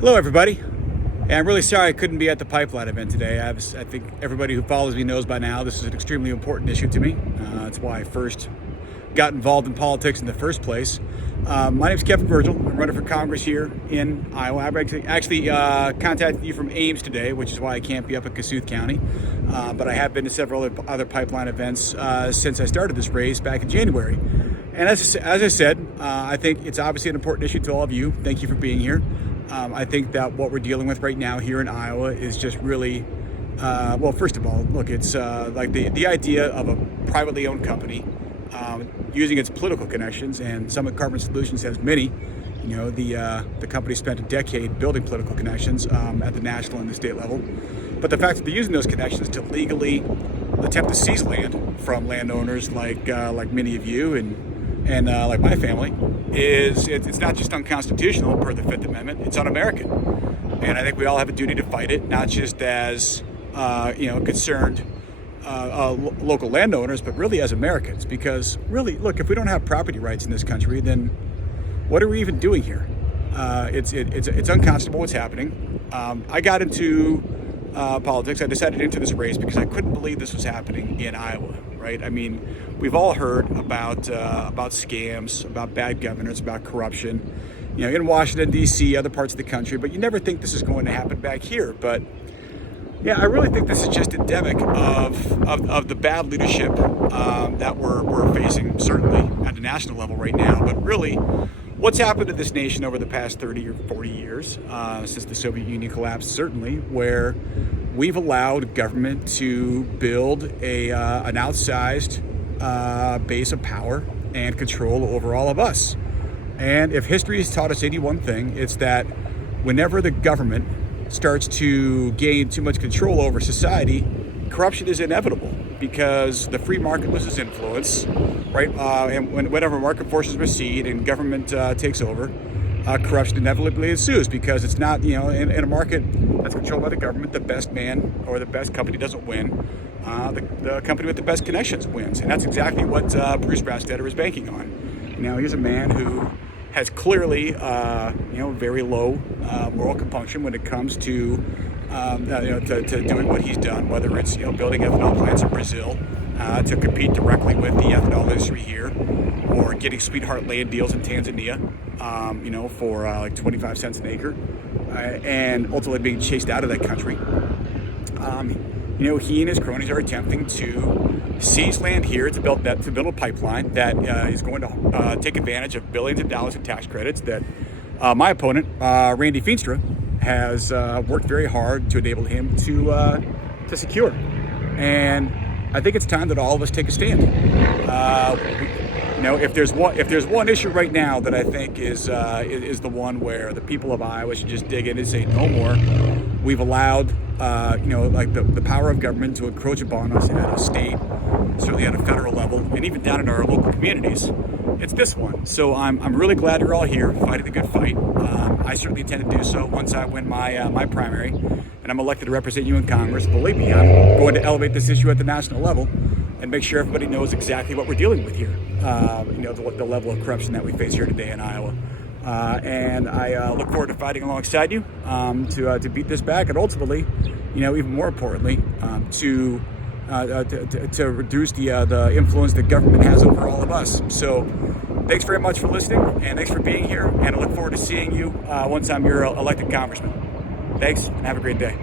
Hello, everybody. And I'm really sorry I couldn't be at the pipeline event today. I think everybody who follows me knows by now this is an extremely important issue to me. That's why I first got involved in politics in the first place. My name is Kevin Virgil. I'm running for Congress here in Iowa. I actually contacted you from Ames today, which is why I can't be up in Kossuth County. But I have been to several other pipeline events since I started this race back in January. And as I said, I think it's obviously an important issue to all of you. Thank you for being here. I think that what we're dealing with right now here in Iowa is just really, well, first of all, look, it's like the idea of a privately owned company using its political connections, and Summit Carbon Solutions has many. You know, the company spent a decade building political connections at the national and the state level. But the fact that they're using those connections to legally attempt to seize land from landowners like many of you and like my family, it's not just unconstitutional per the Fifth Amendment, it's un-American. And I think we all have a duty to fight it, not just as concerned local landowners, but really as Americans. Because really, look, if we don't have property rights in this country, then what are we even doing here? It's unconscionable what's happening. I got into politics. I decided into this race because I couldn't believe this was happening in Iowa. Right? I mean, we've all heard about scams, about bad governance, about corruption, in Washington, D.C., other parts of the country, but you never think this is going to happen back here. But yeah, I really think this is just endemic of the bad leadership that we're facing, certainly at the national level right now. But really, what's happened to this nation over the past 30 or 40 years, since the Soviet Union collapsed, certainly, where we've allowed government to build an outsized base of power and control over all of us. And if history has taught us any one thing, it's that whenever the government starts to gain too much control over society, corruption is inevitable because the free market loses influence, right? And whenever market forces recede and government takes over, corruption inevitably ensues because it's not, in a market that's controlled by the government, the best man or the best company doesn't win. The company with the best connections wins. And that's exactly what Bruce Browstetter is banking on. He's a man who has clearly, very low moral compunction when it comes to doing what he's done, whether it's, building ethanol plants in Brazil to compete directly with the ethanol industry here, or getting sweetheart land deals in Tanzania, for like 25 cents an acre, and ultimately being chased out of that country. He and his cronies are attempting to seize land here to build a pipeline that is going to take advantage of billions of dollars in tax credits that my opponent, Randy Feenstra, has worked very hard to enable him to secure. And I think it's time that all of us take a stand. If there's one issue right now that I think is the one where the people of Iowa should just dig in and say no more. We've allowed the power of government to encroach upon us at a state, certainly at a federal level, and even down in our local communities. It's this one. So I'm really glad you're all here fighting the good fight. I certainly intend to do so once I win my primary and I'm elected to represent you in Congress. Believe me, I'm going to elevate this issue at the national level and make sure everybody knows exactly what we're dealing with here. The level of corruption that we face here today in Iowa. And I look forward to fighting alongside you to beat this back, and ultimately, even more importantly, to reduce the influence that government has over all of us. So thanks very much for listening, and thanks for being here, and I look forward to seeing you once I'm your elected congressman. Thanks, and have a great day.